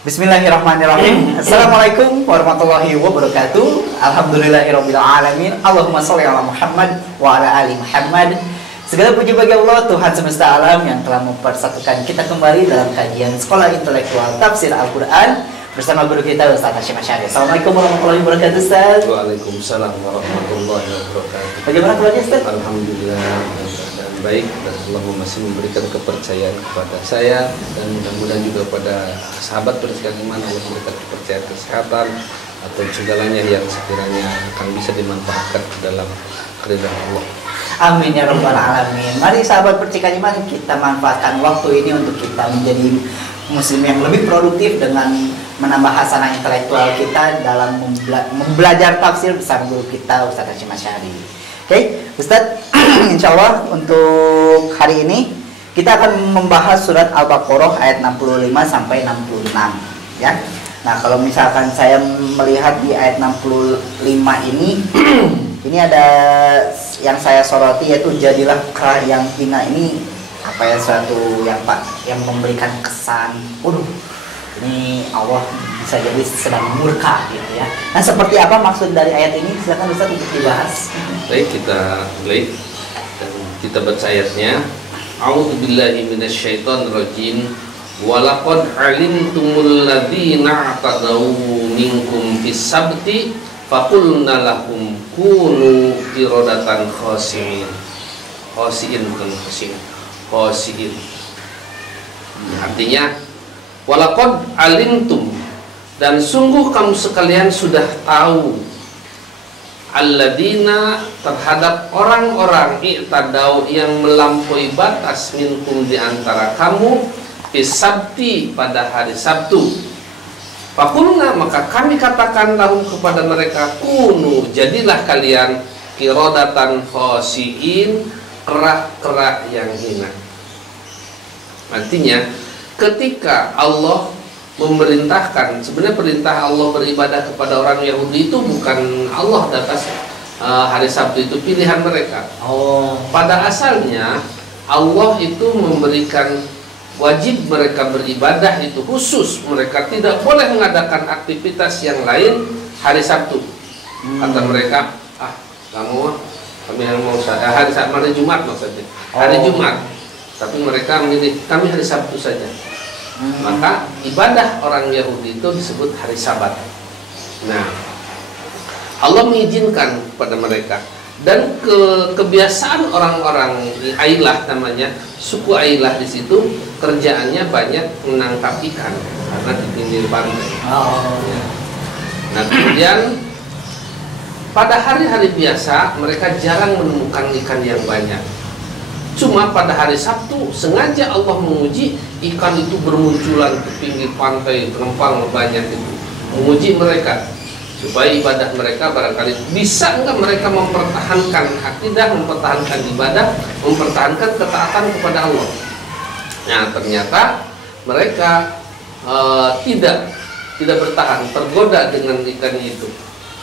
Bismillahirrahmanirrahim. Assalamualaikum warahmatullahi wabarakatuh. Alhamdulillahirabbil alamin. Allahumma sholli ala Muhammad wa ala ali Muhammad. Segala puji bagi Allah Tuhan semesta alam yang telah mempersatukan kita kembali dalam kajian Sekolah Intelektual Tafsir Al-Qur'an bersama guru kita Ustaz Hasyim Asy'ari. Assalamualaikum warahmatullahi wabarakatuh, Ustaz. Waalaikumsalam warahmatullahi wabarakatuh. Bagaimana kabarnya, Ustaz? Alhamdulillah dan baik, dan Allah masih memberikan kepercayaan kepada saya dan mudah-mudahan juga pada sahabat berikan iman Allah memberikan kepercayaan kesehatan atau segalanya yang sekiranya akan bisa dimanfaatkan dalam keridhaan Allah. Amin ya rabbal alamin. Mari sahabat percikan iman, kita manfaatkan waktu ini untuk kita menjadi muslim yang lebih produktif dengan menambah hasanah intelektual kita dalam belajar tafsir bersama guru kita Ustaz Hasyim Asy'ari. Oke, Ustaz, insya Allah untuk hari ini kita akan membahas surat Al-Baqarah ayat 65 sampai 66 ya. Nah, kalau misalkan saya melihat di ayat 65 ini ada yang saya soroti, yaitu jadilah kera yang hina. Ini apa ya, suatu yang yang memberikan kesan, ini Allah bisa jadi sedang murka gitu ya. Nah, seperti apa maksud dari ayat ini? Silakan Ustaz untuk dibahas. Baik, kita mulai dan kita baca ayatnya. A'udzubillahi minasyaitonirrajim. Walaqad alimtumul ladzina a'tadaw minkum fis sabti faqulna lahum kunu qiradatan khasiin. Khasiin bukan khasiin. Khasiin. Artinya walaqad alimtum, dan sungguh kamu sekalian sudah tahu, alladzina, terhadap orang-orang i'tadau yang melampaui batas, minkum, di antara kamu, fisabti, pada hari Sabtu. Fakulna, maka kami katakan lahum, kepada mereka, kunu, jadilah kalian qiradatan khasiin, kera-kera yang hina. Artinya ketika Allah memerintahkan, sebenarnya perintah Allah beribadah kepada orang Yahudi itu bukan Allah atas hari Sabtu itu pilihan mereka. Pada asalnya Allah itu memberikan wajib mereka beribadah itu khusus, mereka tidak boleh mengadakan aktivitas yang lain hari Sabtu. Kata mereka, kami mau hari Sabtu, hari Jumat maksudnya, hari Jumat. Tapi mereka memilih kami hari Sabtu saja. Maka ibadah orang Yahudi itu disebut hari Sabat. Nah, Allah mengizinkan kepada mereka, dan kebiasaan orang-orang Ailah, namanya suku Ailah, di situ kerjaannya banyak menangkap ikan karena di pinggir pantai. Ya. Nah, kemudian pada hari-hari biasa mereka jarang menemukan ikan yang banyak. Cuma pada hari Sabtu sengaja Allah menguji, ikan itu bermunculan ke pinggir pantai, terempang banyak itu, menguji mereka supaya ibadah mereka barangkali bisa enggak mereka mempertahankan akidah, mempertahankan ibadah, mempertahankan ketaatan kepada Allah. Nah, ternyata mereka tidak bertahan, tergoda dengan ikan itu.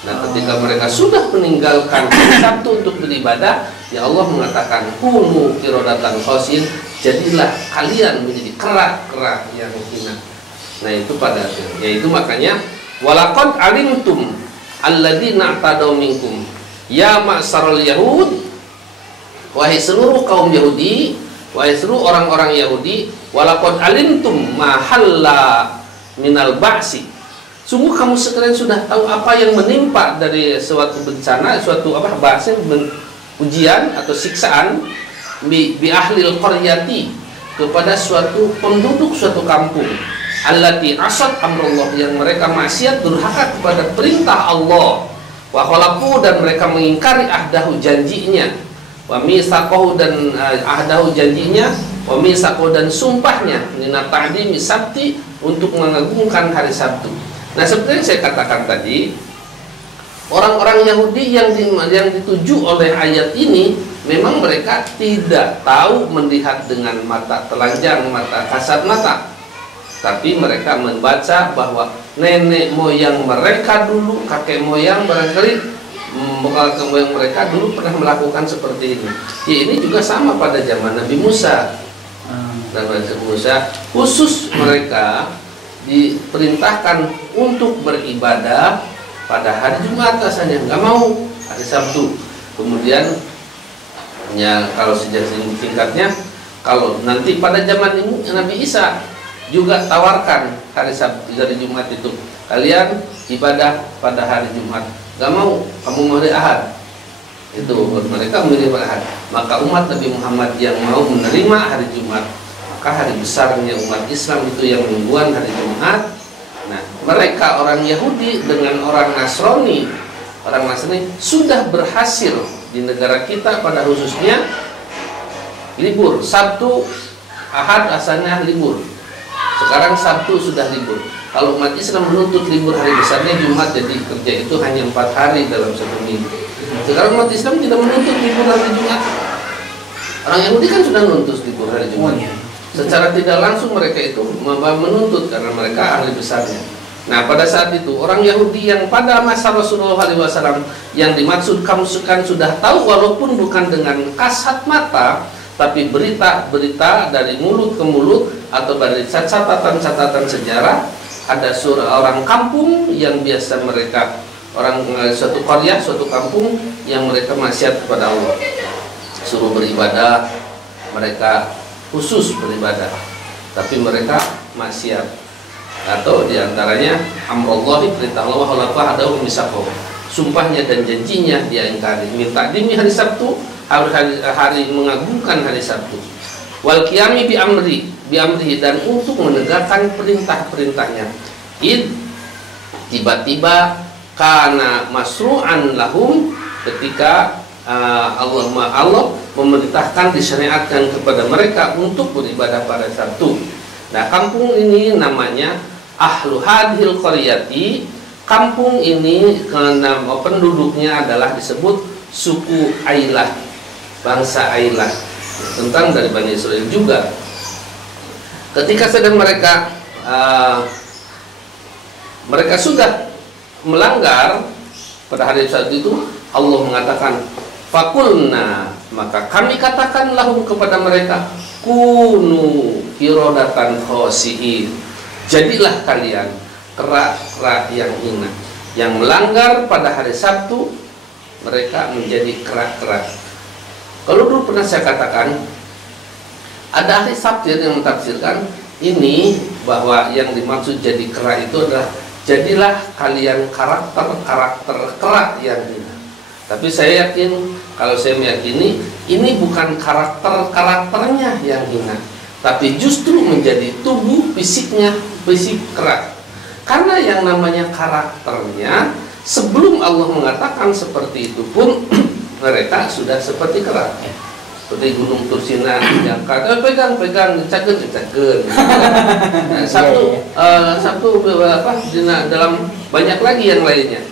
Nah, ketika mereka sudah meninggalkan Sabtu untuk beribadah, ya Allah mengatakan kunu qiradatan khasiin, jadilah kalian menjadi kera-kera yang hina. Nah, itu pada akhirnya, yaitu makanya walaqad alimtum alladzina i'tadaw minkum, ya ma'syaral yahud, wahai seluruh kaum Yahudi, wahai seluruh orang-orang Yahudi, walaqad alimtum ma halla minal ba'si, sungguh kamu sekalian sudah tahu apa yang menimpa dari suatu bencana, suatu bahasa ujian atau siksaan bi ahlil qaryati, kepada suatu penduduk suatu kampung, allati asad amrullah, yang mereka maksiat, durhaka kepada perintah Allah, wa khalaqu, dan mereka mengingkari ahdahu, janjinya, wa mitsaqahu, dan ahdahu, janjinya, wa mitsaqahu, dan sumpahnya, minat ta'dimi sabti, untuk mengagungkan hari Sabtu. Nah, seperti yang saya katakan tadi, orang-orang Yahudi yang dituju oleh ayat ini, memang mereka tidak tahu melihat dengan mata telanjang, mata kasat mata, tapi mereka membaca bahwa nenek moyang mereka dulu, kakek moyang barangkali kakek moyang mereka dulu pernah melakukan seperti ini. Ya, ini juga sama pada zaman Nabi Musa. Dan Nabi Musa, khusus mereka diperintahkan untuk beribadah pada hari Jumat asalnya, nggak mau hari Sabtu. Kemudian ya kalau sejarah singkatnya, kalau nanti pada zaman Nabi Isa juga tawarkan hari Sabtu, hari Jumat itu kalian ibadah pada hari Jumat, nggak mau, kamu mau hari Ahad. Itu mereka memilih pada Ahad. Maka umat Nabi Muhammad yang mau menerima hari Jumat, maka hari besarnya umat Islam itu yang mingguan hari Jumat. Nah, mereka orang Yahudi dengan orang Nasrani sudah berhasil di negara kita pada khususnya libur Sabtu, Ahad asalnya libur. Sekarang Sabtu sudah libur. Kalau umat Islam menuntut libur hari besarnya Jumat, jadi kerja itu hanya 4 hari dalam satu minggu. Sekarang umat Islam tidak menuntut libur hari Jumat. Orang Yahudi kan sudah menuntut libur hari Jumat. Secara tidak langsung mereka itu menuntut karena mereka ahli besarnya. Nah, pada saat itu orang Yahudi yang pada masa Rasulullah SAW yang dimaksudkan sudah tahu, walaupun bukan dengan kasat mata, tapi berita-berita dari mulut ke mulut atau dari catatan-catatan sejarah, ada orang kampung yang biasa mereka suatu qaryah, suatu kampung yang mereka maksiat kepada Allah, suruh beribadah, mereka khusus beribadah, tapi mereka maksiat. Atau diantaranya amrullahi, perintah Allah, walaupun ada misaqo, sumpahnya dan janjinya dia ingkari. Minta demi hari Sabtu, hari mengagungkan hari Sabtu. Wal qiyami bi amri dan untuk menegakkan perintah-perintahnya. Tiba-tiba kana masru'an lahum, ketika Allah memerintahkan, disyariatkan kepada mereka untuk beribadah pada Sabtu. Nah, kampung ini namanya Ahlu Hadhil Qaryati. Kampung ini nama penduduknya adalah disebut suku Ailah, bangsa Ailah, tentang dari Bani Israel juga. Ketika sedang mereka sudah melanggar pada hari saat itu, Allah mengatakan fakulna, maka kami katakan lahum kepada mereka, kunu kirodatan khosiin, jadilah kalian kera-kera yang hina. Yang melanggar pada hari Sabtu, mereka menjadi kera-kera. Kalau dulu pernah saya katakan, ada ahli tafsir yang mentafsirkan ini, bahwa yang dimaksud jadi kera itu adalah jadilah kalian karakter kera yang hina. Tapi saya yakin, kalau saya meyakini ini bukan karakternya yang hina, tapi justru menjadi tubuh fisiknya, fisik kera. Karena yang namanya karakternya, sebelum Allah mengatakan seperti itu pun mereka sudah seperti kera. Seperti Gunung Tursina yang kata pegang cagen. Nah, satu dalam banyak lagi yang lainnya.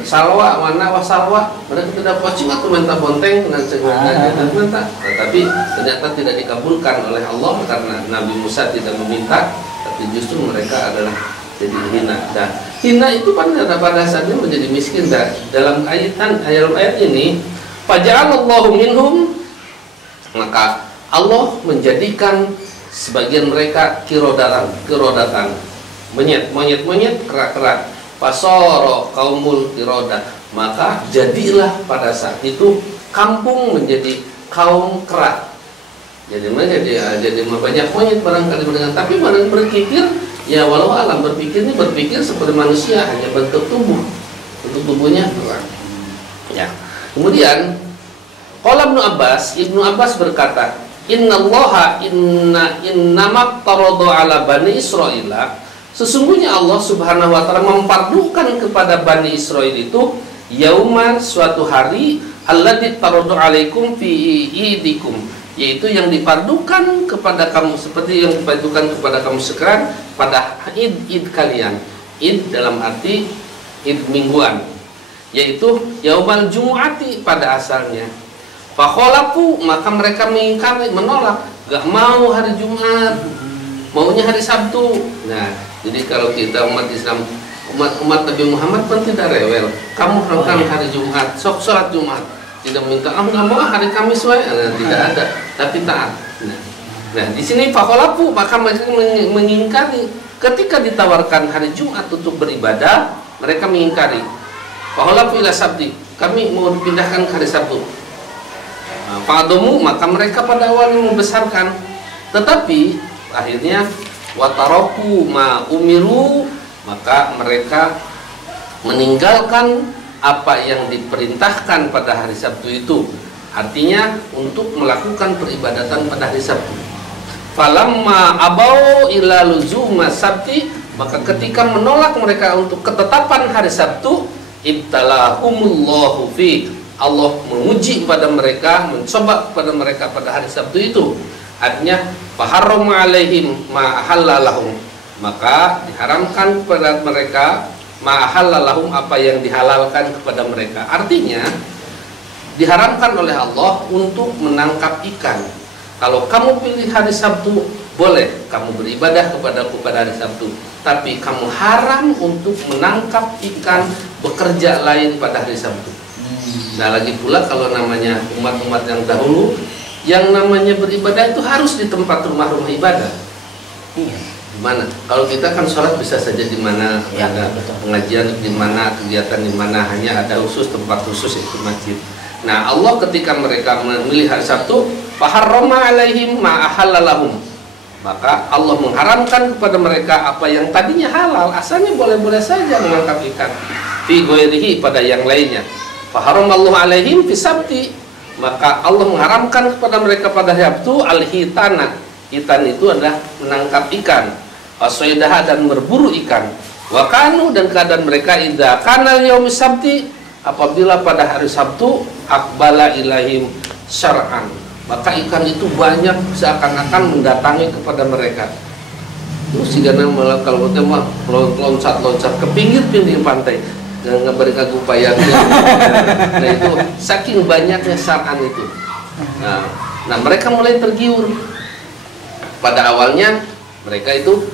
Salwa mana wasalwa, mereka tidak pocing atau minta bonteng tapi ternyata tidak dikabulkan oleh Allah karena Nabi Musa tidak meminta, tapi justru mereka adalah jadi hina. Dan hina itu pada dasarnya menjadi miskin. Dan dalam ayat ini, faja'alallahu minhum, maka Allah menjadikan sebagian mereka kirodatan, monyet, kera-kera. Fasoro kaumul kiroda, maka jadilah pada saat itu kampung menjadi kaum kera. Jadi banyak monyet barangkali mendengar, tapi barang berpikir ya walau alam berpikir seperti manusia, hanya bentuk tubuhnya kera. Ya. Kemudian Ibnu Abbas berkata, innamak taradu ala bani Israila, sesungguhnya Allah Subhanahu wa taala mempardukan kepada Bani Israel itu yauman, suatu hari, alladzi taradu alaikum fi idikum, yaitu yang dipardukan kepada kamu seperti yang dipardukan kepada kamu sekarang pada id kalian. Id dalam arti id mingguan, yaitu yaumal jumu'ati pada asalnya. Fakholafu, maka mereka mengingkari, menolak, gak mau hari Jumat, maunya hari Sabtu. Nah, jadi kalau kita umat Islam, umat Nabi Muhammad pun tidak rewel. Kamu harus hari Jumat, sok sholat Jumat. Tidak minta, nggak mau hari Kamis wae, tidak ada, tapi taat. Nah, di sini fakolapu, maka mereka mengingkari. ketika ditawarkan hari Jumat untuk beribadah, mereka mengingkari. Fahalafu ila sabti, kami mau dipindahkan ke hari Sabtu. Fa'adomu, maka mereka pada awalnya membesarkan, tetapi akhirnya wataroku ma umiru, maka mereka meninggalkan apa yang diperintahkan pada hari Sabtu itu, artinya untuk melakukan peribadatan pada hari Sabtu. Falamma abau ila luzuma sabti, maka ketika menolak mereka untuk ketetapan hari Sabtu, ibtalahumullahu fi, Allah menguji kepada mereka, mencoba kepada mereka pada hari Sabtu itu. Artinya faharrama alaihim ma halalahum, maka diharamkan kepada mereka ma halalahum, apa yang dihalalkan kepada mereka. Artinya diharamkan oleh Allah untuk menangkap ikan. Kalau kamu pilih hari Sabtu, boleh kamu beribadah kepadaku pada hari Sabtu, tapi kamu haram untuk menangkap ikan, bekerja lain pada hari Sabtu. Nah, lagi pula kalau namanya umat-umat yang dahulu, yang namanya beribadah itu harus di tempat rumah-rumah ibadah. Iya. Di mana? Kalau kita kan sholat bisa saja di mana, Ya, ada betul. pengajian di mana, kegiatan di mana, hanya ada khusus tempat khusus, yaitu masjid. Nah, Allah ketika mereka memilih hari Sabtu, faharrama alaihim ma ahallalahum, maka Allah mengharamkan kepada mereka apa yang tadinya halal, asalnya boleh-boleh saja menangkap ikan, fi ghairihi, pada yang lainnya. Faharramallahu alaihim fi sabti, maka Allah mengharamkan kepada mereka pada hari Sabtu al-hitana, hitan itu adalah menangkap ikan, asaidah, dan berburu ikan. Wa kanu, dan keadaan mereka idza kana yaumis sabti, apabila pada hari Sabtu akbala ilahim syar'an, maka ikan itu banyak seakan-akan mendatangi kepada mereka. Terus jika malah kalau kita mah loncat-loncat ke pinggir-pinggir pantai, nggak berikan upaya. Nah itu saking banyaknya syar'an itu. Nah mereka mulai tergiur. Pada awalnya mereka itu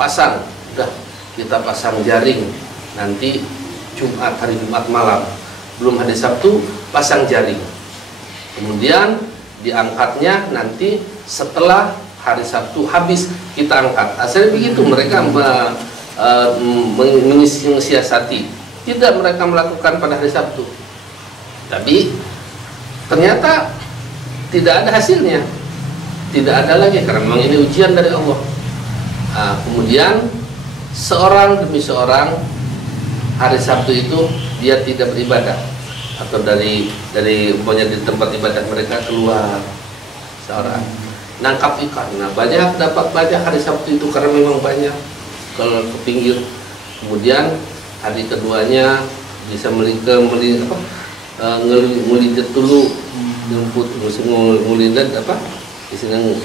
pasang, udah kita pasang jaring, nanti Jumat, hari Jumat malam, belum hari Sabtu pasang jaring, kemudian diangkatnya nanti setelah hari Sabtu habis kita angkat. Asalnya begitu mereka mensiasati, tidak mereka melakukan pada hari Sabtu, tapi ternyata tidak ada hasilnya, tidak ada lagi, karena memang ini ujian dari Allah. Kemudian seorang demi seorang hari Sabtu itu dia tidak beribadah, atau dari umpamanya di tempat ibadah mereka keluar seorang nangkap ikan. Nah banyak, dapat banyak hari Sabtu itu karena memang banyak kalau ke pinggir. Kemudian hari keduanya bisa ngelidet dulu, jemput ngulidet apa istilahnya,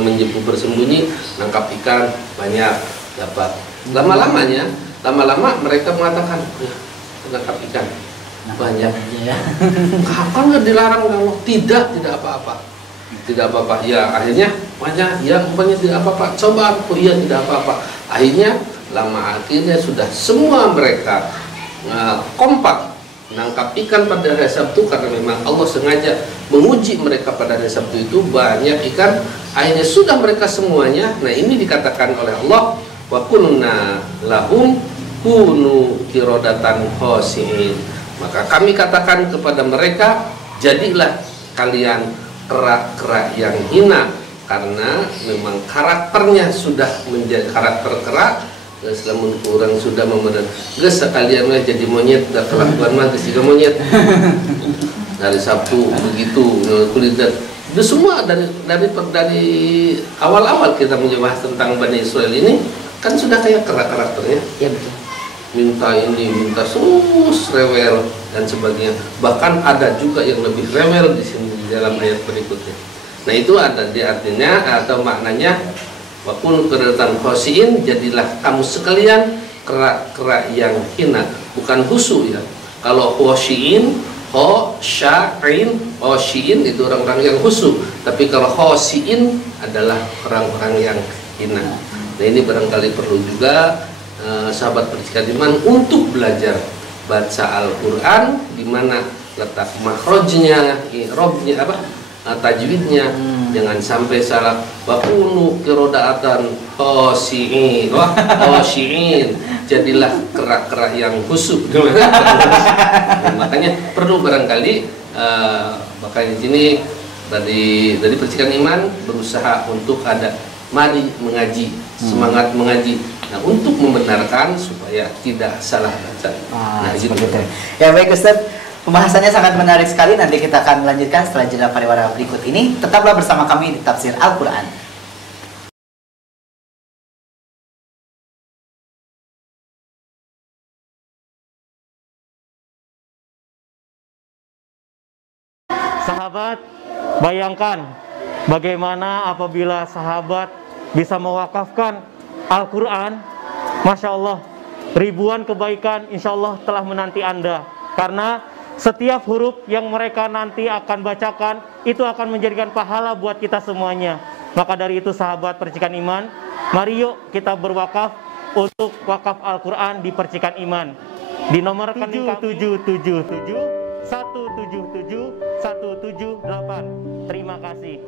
menjemput bersembunyi, nangkap ikan banyak dapat. Lama-lama mereka mengatakan, menangkap ikan banyak. Kapan nggak dilarang Allah? Tidak apa-apa. Tidak apa-apa. Ya akhirnya banyak. Ya banyak tidak apa-apa. Coba aku, iya tidak apa-apa. Akhirnya akhirnya sudah semua mereka kompak menangkap ikan pada hari Sabtu, karena memang Allah sengaja menguji mereka pada hari Sabtu itu banyak ikan. Akhirnya sudah mereka semuanya. Nah ini dikatakan oleh Allah, wa kunna lahum kunu qiradatan khasiin, maka kami katakan kepada mereka, jadilah kalian kera-kera yang hina, karena memang karakternya sudah menjadi karakter kera. Selama orang sudah memedan geus sekalian lah jadi monyet, dah kelakuan mah geus juga monyet. Dari Sabtu begitu kulit itu semua dari awal-awal kita membahas tentang Bani Israel ini kan sudah kayak karakternya. Ya betul. Minta ini, minta sus, rewel dan sebagainya. Bahkan ada juga yang lebih rewel di sini di dalam ayat berikutnya. Nah itu ada di artinya atau maknanya, wapun keredatan khosiin, jadilah kamu sekalian kera-kera yang hina, bukan husu ya. Kalau khosiin, khosyin itu orang-orang yang husu, tapi kalau khosiin adalah orang-orang yang hina. Nah ini barangkali perlu juga sahabat percikan iman untuk belajar baca Al-Quran, di mana letak makhrajnya, i'rabnya apa, tajwidnya. Jangan sampai salah. Wakunu kirodaatan khoshiin, khoshiin. Jadilah kerak-kerak yang khusyuk. Makanya perlu barangkali makanya di sini dari Percikan Iman berusaha untuk ada mari mengaji, semangat mengaji. Nah, untuk membenarkan supaya tidak salah baca. Gitu. Ya baik Ustaz, pembahasannya sangat menarik sekali. Nanti kita akan lanjutkan setelah jeda pariwara berikut ini. Tetaplah bersama kami di Tafsir Al-Quran. Sahabat, bayangkan bagaimana apabila sahabat bisa mewakafkan Al-Quran. Masya Allah, ribuan kebaikan insya Allah telah menanti Anda. Karena setiap huruf yang mereka nanti akan bacakan itu akan menjadikan pahala buat kita semuanya. Maka dari itu sahabat Percikan Iman, mari yuk kita berwakaf untuk wakaf Al-Quran di Percikan Iman. Di nomor rekening 777 177 178. Terima kasih.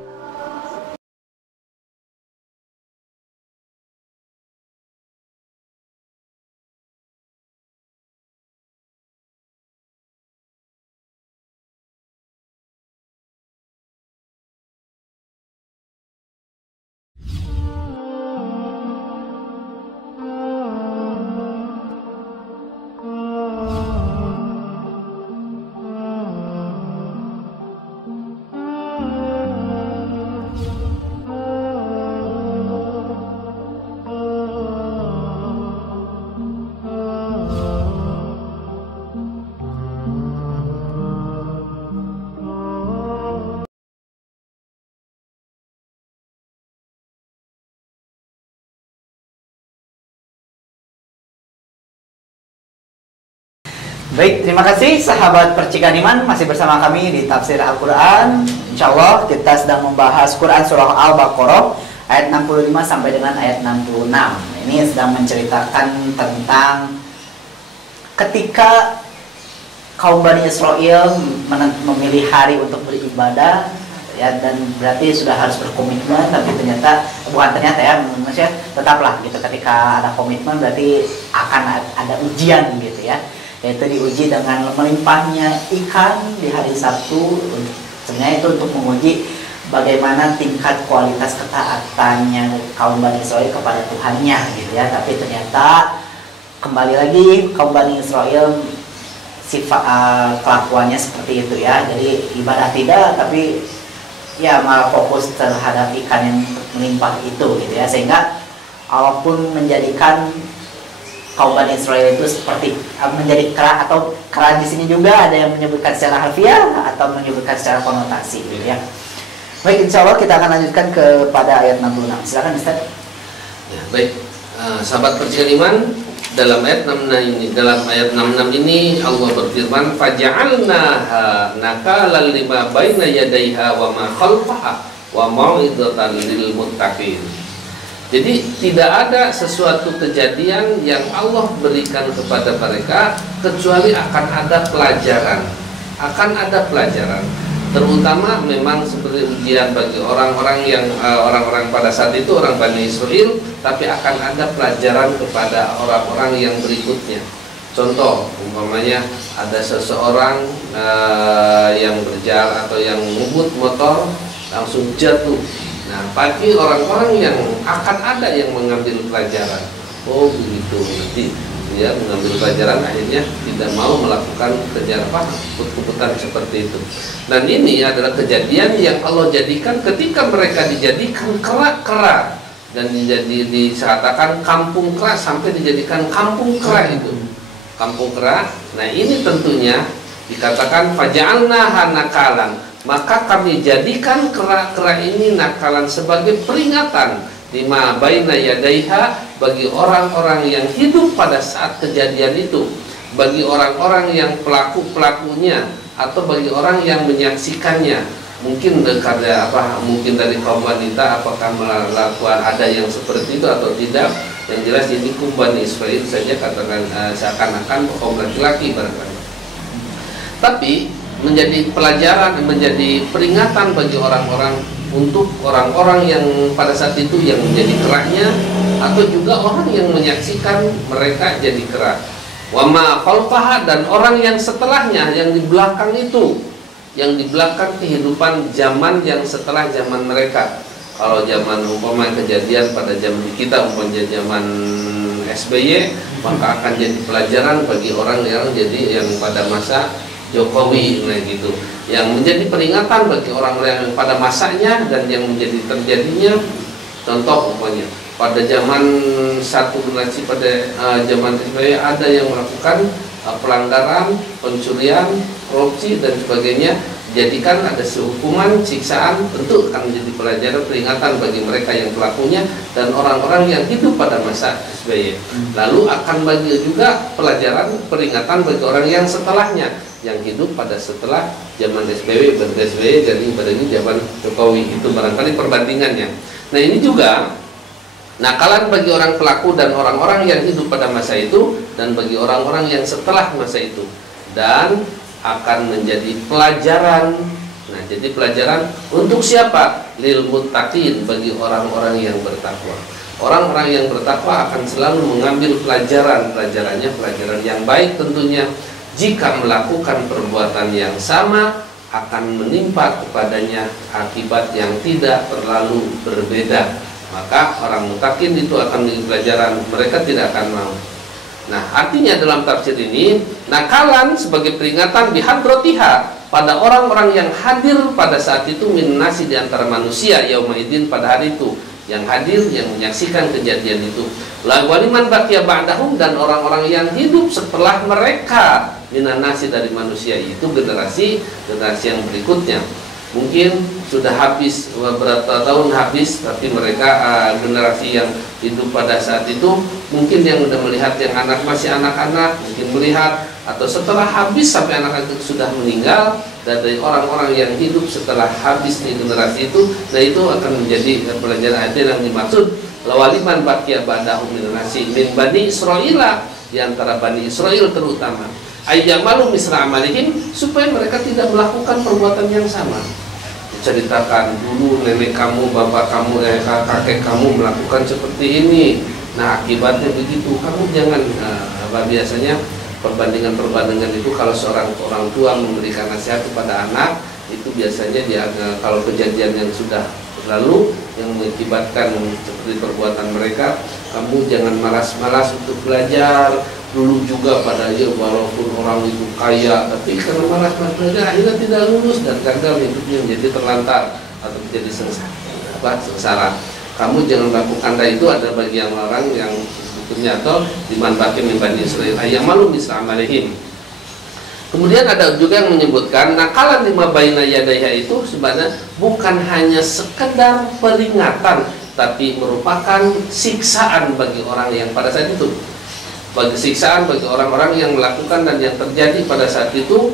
Baik, terima kasih sahabat Percikan Iman, masih bersama kami di Tafsir Al-Quran. Insya Allah kita sedang membahas Quran Surah Al-Baqarah ayat 65 sampai dengan ayat 66. Ini sedang menceritakan tentang ketika kaum Bani Israel memilih hari untuk beribadah, ya, dan berarti sudah harus berkomitmen, tapi ternyata maksudnya tetaplah gitu, ketika ada komitmen berarti akan ada ujian gitu ya. Yaitu diuji dengan melimpahnya ikan di hari Sabtu. Sebenarnya itu untuk menguji bagaimana tingkat kualitas ketaatannya kaum Bani Israel kepada Tuhannya gitu ya. Tapi ternyata kembali lagi kaum Bani Israel sifat kelakuannya seperti itu ya. Jadi ibadah tidak, tapi ya malah fokus terhadap ikan yang melimpah itu gitu ya. Sehingga Allah pun menjadikan kaum Bani Israel itu seperti menjadi kera, atau kera di sini juga ada yang menyebutkan secara harfiah atau menyebutkan secara konotasi gitu ya. Baik, insya Allah kita akan lanjutkan kepada ayat 66. Silakan Ustaz. Ya, baik, sahabat Percikan Iman, dalam ayat 66 ini Allah berfirman, faja'alnaha nakalan lima baina yadaiha wa ma khalfaha wa mau'izatan lil muttaqin. Jadi tidak ada sesuatu kejadian yang Allah berikan kepada mereka kecuali akan ada pelajaran. Terutama memang seperti ujian bagi orang-orang yang orang-orang pada saat itu orang Bani Israel, tapi akan ada pelajaran kepada orang-orang yang berikutnya. Contoh, umpamanya ada seseorang yang berjalan atau yang ngebut motor langsung jatuh. Nah, bagi orang-orang yang akan ada yang mengambil pelajaran, oh begitu, nanti dia mengambil pelajaran akhirnya tidak mau melakukan kebut-kebutan seperti itu. Dan ini adalah kejadian yang Allah jadikan ketika mereka dijadikan kera dan disatakan kampung kera sampai dijadikan kampung kera itu. Kampung kera. Nah, ini tentunya dikatakan faja'alnaha nakalan. Maka kami jadikan kera-kera ini nakalan sebagai peringatan lima baina yadaiha bagi orang-orang yang hidup pada saat kejadian itu, bagi orang-orang yang pelaku-pelakunya atau bagi orang yang menyaksikannya. Mungkin mungkin dari kaum wanita apakah melakukan ada yang seperti itu atau tidak. Yang jelas ini kaum Bani Israel saja, katakan seakan-akan kaum laki-laki barangkali. Tapi menjadi pelajaran, menjadi peringatan bagi orang-orang, untuk orang-orang yang pada saat itu yang menjadi keraknya, atau juga orang yang menyaksikan mereka jadi kerak. Wa ma khalfaha, dan orang yang setelahnya, yang di belakang itu, yang di belakang kehidupan zaman yang setelah zaman mereka. Kalau zaman umpama kejadian pada zaman kita, umpama zaman SBY, maka akan jadi pelajaran bagi orang yang jadi yang pada masa Jokowi, nah gitu, yang menjadi peringatan bagi orang-orang yang pada masanya dan yang menjadi terjadinya. Contoh umpamanya pada zaman satu generasi, pada zaman SBY ada yang melakukan pelanggaran, pencurian, korupsi dan sebagainya, jadikan ada sehukuman, siksaan, tentu akan menjadi pelajaran, peringatan bagi mereka yang pelakunya dan orang-orang yang hidup pada masa SBY. Lalu akan bagi juga pelajaran, peringatan bagi orang yang setelahnya, yang hidup pada setelah zaman SBY, dan pada ini zaman Jokowi. Itu barangkali perbandingannya. Nah ini juga nakalan bagi orang pelaku dan orang-orang yang hidup pada masa itu, dan bagi orang-orang yang setelah masa itu, dan akan menjadi pelajaran. Nah, jadi pelajaran untuk siapa? Lil muttaqin, bagi orang-orang yang bertakwa. Orang-orang yang bertakwa akan selalu mengambil pelajaran-pelajarannya, pelajaran yang baik tentunya. Jika melakukan perbuatan yang sama, akan menimpa kepadanya akibat yang tidak terlalu berbeda. Maka orang muttaqin itu akan menjadi pelajaran, mereka tidak akan mau. Nah, artinya dalam tafsir ini, nakalan sebagai peringatan bihadrotiha, pada orang-orang yang hadir pada saat itu, min nasi, di antara manusia, yaumaidin, pada hari itu, yang hadir, yang menyaksikan kejadian itu. Waliman baqiya ba'dahum, dan orang-orang yang hidup setelah mereka, minan nasi, dari manusia, itu generasi yang berikutnya. Mungkin sudah habis beberapa tahun habis, tapi mereka generasi yang hidup pada saat itu, mungkin yang sudah melihat, yang anak masih anak-anak mungkin melihat, atau setelah habis sampai anak itu sudah meninggal, dan dari orang-orang yang hidup setelah habis di generasi itu, nah itu akan menjadi pelajaran. Ada yang dimaksud lawaliman baqiya ba'dahum min nasi min bani Israil, di antara bani Israel terutama, ayyamalu misra amalihim, supaya mereka tidak melakukan perbuatan yang sama. Ceritakan dulu nenek kamu, bapak kamu, kakek kamu melakukan seperti ini. Nah, akibatnya begitu. Kamu jangan biasanya perbandingan itu, kalau seorang orang tua memberikan nasihat kepada anak, itu biasanya dia kalau kejadian yang sudah berlalu yang mengakibatkan seperti perbuatan mereka, kamu jangan malas-malas untuk belajar. Dulu juga pada walaupun orang itu kaya, tapi karena malas-malas belajar akhirnya tidak lulus dan gagal hidupnya, menjadi terlantar atau menjadi sengsara. Kamu jangan lakukan itu, ada bagi yang orang yang sebetulnya, atau dimanfaatkan min bani Israil yang malu misra amalihim. Kemudian ada juga yang menyebutkan nakalan lima baina yadaiha itu sebenarnya bukan hanya sekedar peringatan, tapi merupakan siksaan bagi orang yang pada saat itu. Bagi siksaan bagi orang-orang yang melakukan dan yang terjadi pada saat itu,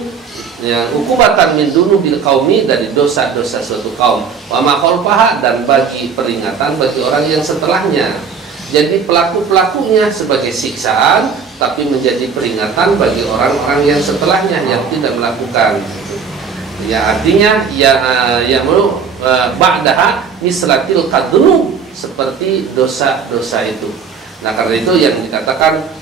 yang ukubatan min dunu bil qaumi, dari dosa-dosa suatu kaum, wa ma khalfaha, dan bagi peringatan bagi orang yang setelahnya. Jadi pelaku-pelakunya sebagai siksaan, tapi menjadi peringatan bagi orang-orang yang setelahnya yang tidak melakukan. Ya, artinya ya ba'daha mislatil qadnu, seperti dosa-dosa itu. Nah, karena itu yang dikatakan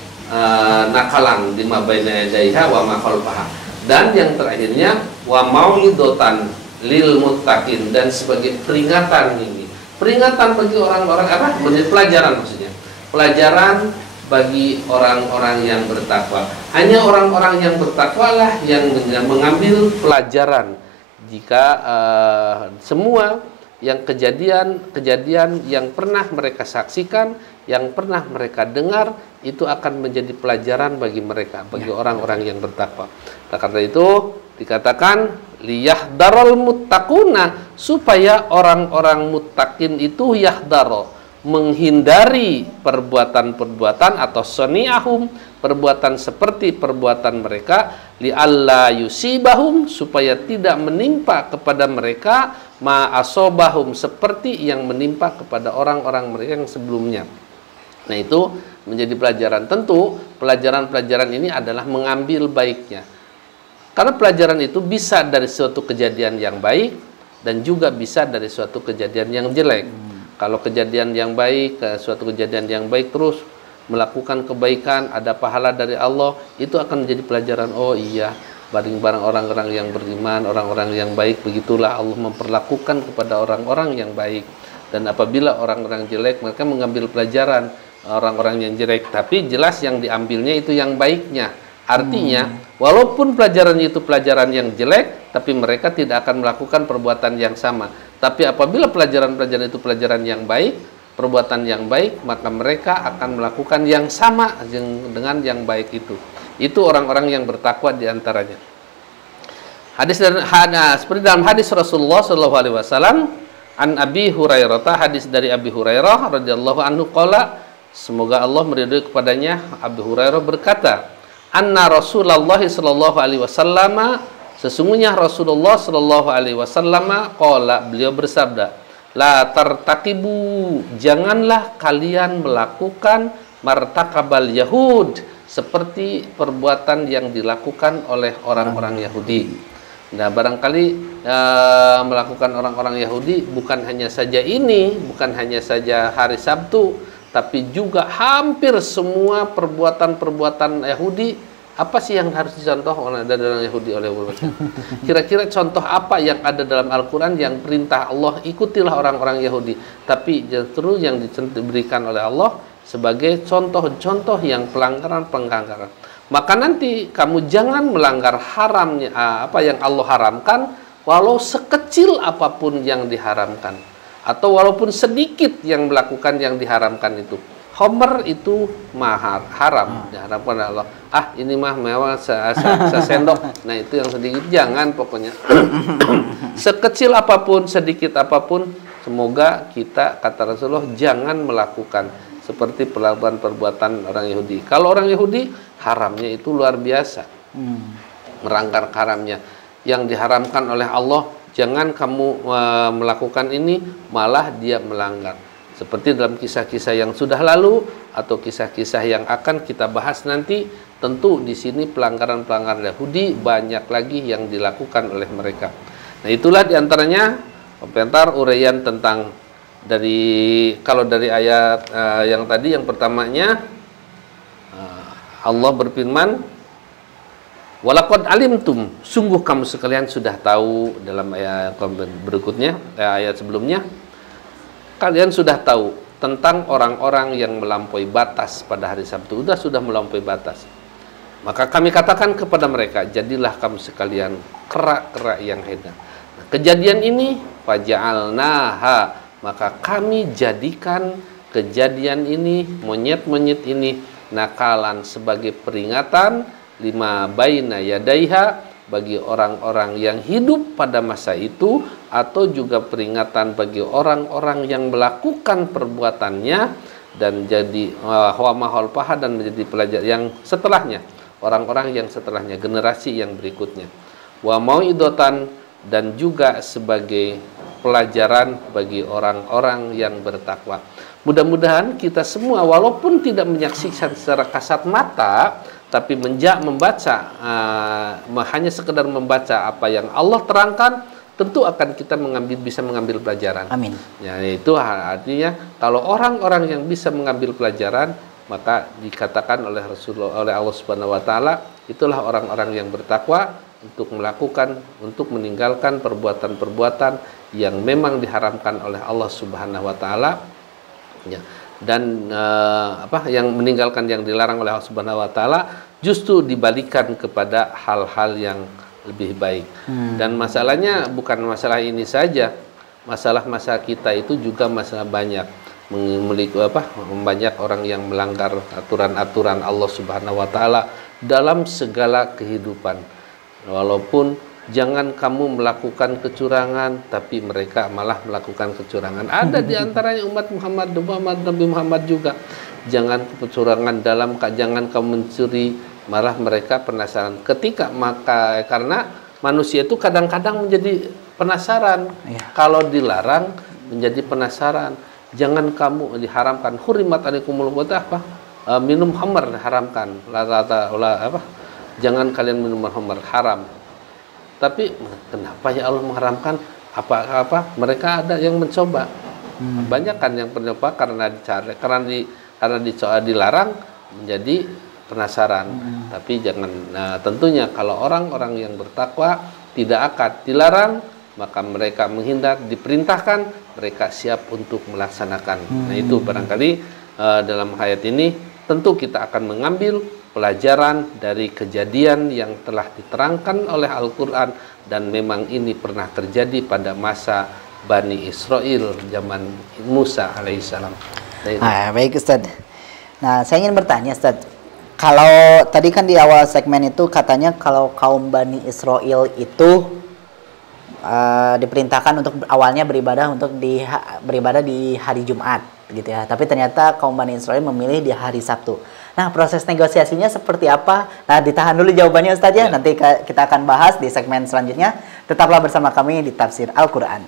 nakalan lima baina yadaiha wa ma khalfaha. Dan yang terakhirnya wa mau'idatan lil muttaqin, dan sebagai peringatan ini. Peringatan bagi orang-orang apa? Menjadi pelajaran, maksudnya. Pelajaran bagi orang-orang yang bertakwa. Hanya orang-orang yang bertakwa lah yang mengambil pelajaran. Jika semua yang kejadian yang pernah mereka saksikan, yang pernah mereka dengar, itu akan menjadi pelajaran bagi mereka, bagi orang-orang yang bertakwa. Nah, karena itu dikatakan liyahdarul muttaquna, supaya orang-orang muttaqin itu yahdaro, menghindari perbuatan-perbuatan atau soni'ahum, perbuatan seperti perbuatan mereka, li'alla yusibahum, supaya tidak menimpa kepada mereka ma'asobahum, seperti yang menimpa kepada orang-orang mereka yang sebelumnya. Nah, itu menjadi pelajaran. Tentu pelajaran-pelajaran ini adalah mengambil baiknya. Karena pelajaran itu bisa dari suatu kejadian yang baik dan juga bisa dari suatu kejadian yang jelek. Kalau kejadian yang baik, suatu kejadian yang baik terus melakukan kebaikan, ada pahala dari Allah, itu akan menjadi pelajaran. Oh iya, bareng-bareng orang-orang yang beriman, orang-orang yang baik, begitulah Allah memperlakukan kepada orang-orang yang baik. Dan apabila orang-orang jelek, mereka mengambil pelajaran orang-orang yang jelek, tapi jelas yang diambilnya itu yang baiknya. Artinya, walaupun pelajarannya itu pelajaran yang jelek, tapi mereka tidak akan melakukan perbuatan yang sama. Tapi apabila pelajaran-pelajaran itu pelajaran yang baik, perbuatan yang baik, maka mereka akan melakukan yang sama dengan yang baik itu. Itu orang-orang yang bertakwa diantaranya. Seperti dalam hadis Rasulullah SAW, an Abi Hurairah, hadis dari Abi Hurairah radhiyallahu anhu qala, semoga Allah meridhai kepadanya, Abu Hurairah berkata, anna Rasulullah sallallahu alaihi wasallam, sesungguhnya Rasulullah sallallahu alaihi wasallam qala, beliau bersabda, la tartaqibu, janganlah kalian melakukan martakabal Yahud, seperti perbuatan yang dilakukan oleh orang-orang Yahudi. Nah, barangkali melakukan orang-orang Yahudi bukan hanya saja ini, bukan hanya saja hari Sabtu, tapi juga hampir semua perbuatan-perbuatan Yahudi. Apa sih yang harus dicontoh oleh orang Yahudi oleh mereka? Kira-kira contoh apa yang ada dalam Al-Quran yang perintah Allah, ikutilah orang-orang Yahudi, tapi justru yang diberikan oleh Allah sebagai contoh-contoh yang pelanggaran-pelanggaran. Maka nanti kamu jangan melanggar haramnya apa yang Allah haramkan, walau sekecil apapun yang diharamkan, atau walaupun sedikit yang melakukan yang diharamkan itu. Homer itu haram, diharamkan oleh Allah. Ini mah mewah sesendok. Nah, itu yang sedikit, jangan pokoknya. Sekecil apapun, sedikit apapun, semoga kita, kata Rasulullah, jangan melakukan seperti perbuatan orang Yahudi. Kalau orang Yahudi, haramnya itu luar biasa. Melanggar haramnya. Yang diharamkan oleh Allah, jangan kamu melakukan ini, malah dia melanggar. Seperti dalam kisah-kisah yang sudah lalu atau kisah-kisah yang akan kita bahas nanti, tentu di sini pelanggaran-pelanggaran Yahudi banyak lagi yang dilakukan oleh mereka. Nah, itulah diantaranya komentar uraian tentang kalau dari ayat yang tadi, yang pertamanya Allah berfirman, walaqad alimtum, sungguh kamu sekalian sudah tahu, dalam ayat berikutnya, ayat sebelumnya, kalian sudah tahu tentang orang-orang yang melampaui batas pada hari Sabtu, sudah melampaui batas. Maka kami katakan kepada mereka, jadilah kamu sekalian kera-kera yang hebat. Nah, kejadian ini faja'alnaha, maka kami jadikan kejadian ini, monyet-monyet ini, nakalan sebagai peringatan lima baina yadaiha, bagi orang-orang yang hidup pada masa itu, atau juga peringatan bagi orang-orang yang melakukan perbuatannya dan jadi wamahol paha, dan menjadi pelajar yang setelahnya, orang-orang yang setelahnya, generasi yang berikutnya. Wa mau'idotan, dan juga sebagai pelajaran bagi orang-orang yang bertakwa. Mudah-mudahan kita semua, walaupun tidak menyaksikan secara kasat mata, tapi membaca, hanya sekedar membaca apa yang Allah terangkan, tentu akan kita bisa mengambil pelajaran. Amin. Ya, itu artinya kalau orang-orang yang bisa mengambil pelajaran, maka dikatakan oleh Rasulullah, oleh Allah Subhanahu wa taala, itulah orang-orang yang bertakwa, untuk meninggalkan perbuatan-perbuatan yang memang diharamkan oleh Allah Subhanahu wa taala. Ya. Dan yang meninggalkan yang dilarang oleh Allah Subhanahu wa taala, justru dibalikan kepada hal-hal yang lebih baik. Dan masalahnya bukan masalah ini saja. Masalah-masalah kita itu juga masalah banyak. Banyak orang yang melanggar aturan-aturan Allah Subhanahu wa taala dalam segala kehidupan. Walaupun jangan kamu melakukan kecurangan, tapi mereka malah melakukan kecurangan. Ada di antaranya umat Nabi Muhammad juga. Jangan kecurangan jangan kamu mencuri, malah mereka penasaran. Karena manusia itu kadang-kadang menjadi penasaran. Kalau dilarang menjadi penasaran. Jangan kamu diharamkan. Hurimat alaikumul minum khamr, haramkan. Jangan kalian minum khamr, haram. Tapi kenapa ya Allah mengharamkan? Apa mereka ada yang mencoba. Banyak kan yang mencoba karena dilarang menjadi penasaran. Tapi jangan, tentunya kalau orang-orang yang bertakwa tidak akan dilarang, maka mereka menghindar. Diperintahkan, mereka siap untuk melaksanakan. Nah itu barangkali dalam ayat ini tentu kita akan mengambil pelajaran dari kejadian yang telah diterangkan oleh Al-Quran, dan memang ini pernah terjadi pada masa Bani Israel zaman Musa alaihissalam. Baik Ustaz. Nah, saya ingin bertanya Ustaz, kalau tadi kan di awal segmen itu katanya kalau kaum Bani Israel itu diperintahkan untuk awalnya beribadah beribadah di hari Jumat gitu ya. Tapi ternyata kaum Bani Israel memilih di hari Sabtu. Nah, proses negosiasinya seperti apa? Nah, ditahan dulu jawabannya Ustaz ya. Nanti kita akan bahas di segmen selanjutnya. Tetaplah bersama kami di Tafsir Al-Qur'an.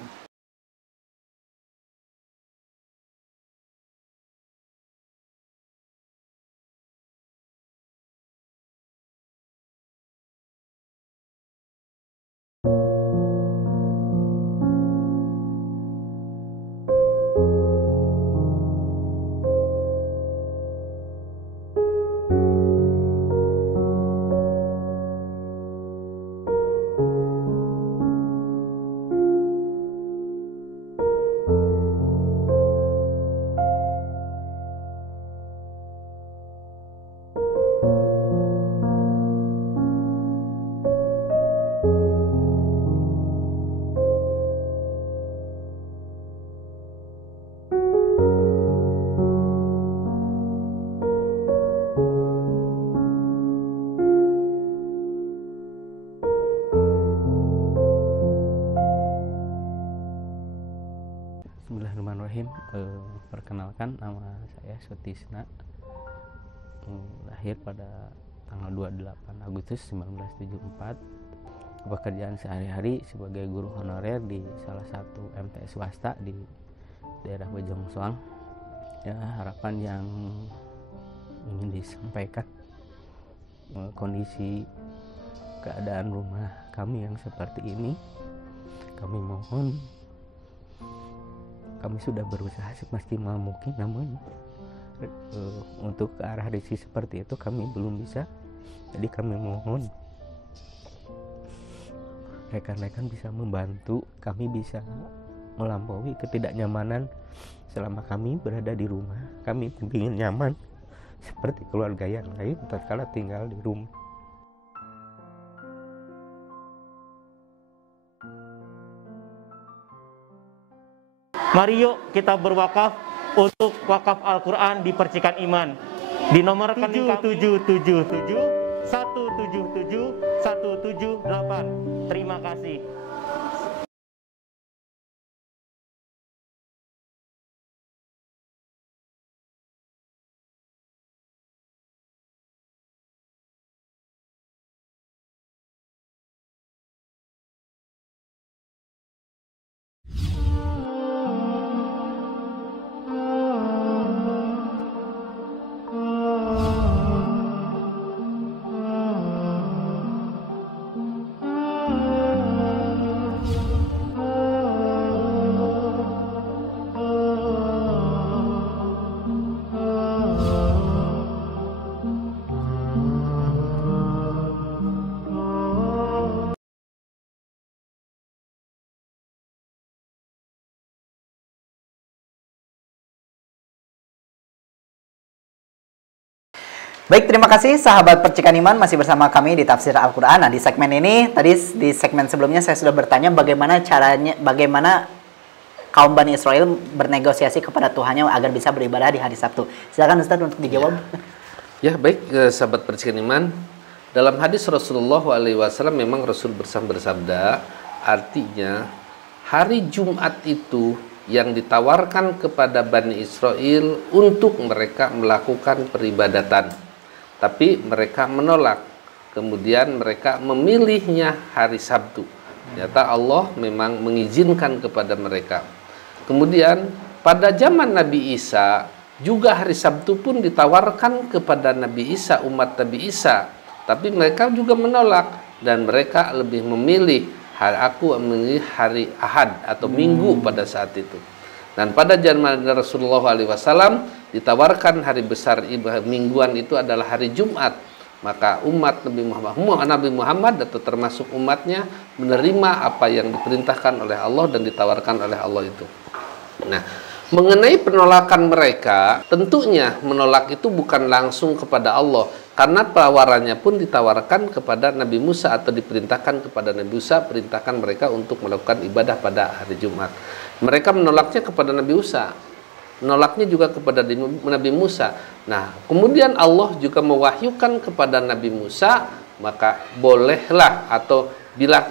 Bismillahirrahmanirrahim. Perkenalkan, nama saya Sutisna, lahir pada tanggal 28 Agustus 1974. Pekerjaan sehari-hari sebagai guru honorer di salah satu MTS swasta di daerah Bojong Soang. Ya, harapan yang ingin disampaikan, kondisi keadaan rumah kami yang seperti ini, kami mohon, kami sudah berusaha semaksimal mungkin, namun untuk ke arah risiko seperti itu kami belum bisa. Jadi kami mohon rekan-rekan bisa membantu kami bisa melampaui ketidaknyamanan selama kami berada di rumah. Kami ingin nyaman seperti keluarga yang lain tatkala tinggal di rumah. Mari yuk kita berwakaf untuk wakaf Al-Quran di Percikan Iman. Di nomor rekening 777 177 178. Terima kasih. Baik, terima kasih sahabat Percikan Iman, masih bersama kami di Tafsir Al-Quran. Nah, di segmen ini, tadi di segmen sebelumnya saya sudah bertanya bagaimana kaum Bani Israel bernegosiasi kepada Tuhannya agar bisa beribadah di hari Sabtu. Silakan Ustaz untuk dijawab. Ya, baik sahabat Percikan Iman. Dalam hadis Rasulullah SAW memang Rasul bersabda, artinya hari Jumat itu yang ditawarkan kepada Bani Israel untuk mereka melakukan peribadatan. Tapi mereka menolak. Kemudian mereka memilihnya hari Sabtu. Ternyata Allah memang mengizinkan kepada mereka. Kemudian pada zaman Nabi Isa juga hari Sabtu pun ditawarkan kepada Nabi Isa, umat Nabi Isa. Tapi mereka juga menolak. dan mereka lebih memilih aku memilih hari Ahad atau Minggu pada saat itu. Dan pada zaman Rasulullah SAW ditawarkan hari besar mingguan itu adalah hari Jumat. Maka umat Nabi Muhammad atau termasuk umatnya menerima apa yang diperintahkan oleh Allah dan ditawarkan oleh Allah itu. Nah, mengenai penolakan mereka, tentunya menolak itu bukan langsung kepada Allah, karena tawarannya pun ditawarkan kepada Nabi Musa atau diperintahkan kepada Nabi Musa, perintahkan mereka untuk melakukan ibadah pada hari Jumat. Mereka menolaknya kepada Nabi Musa, menolaknya juga kepada Nabi Musa. Nah, kemudian Allah juga mewahyukan kepada Nabi Musa, maka bolehlah atau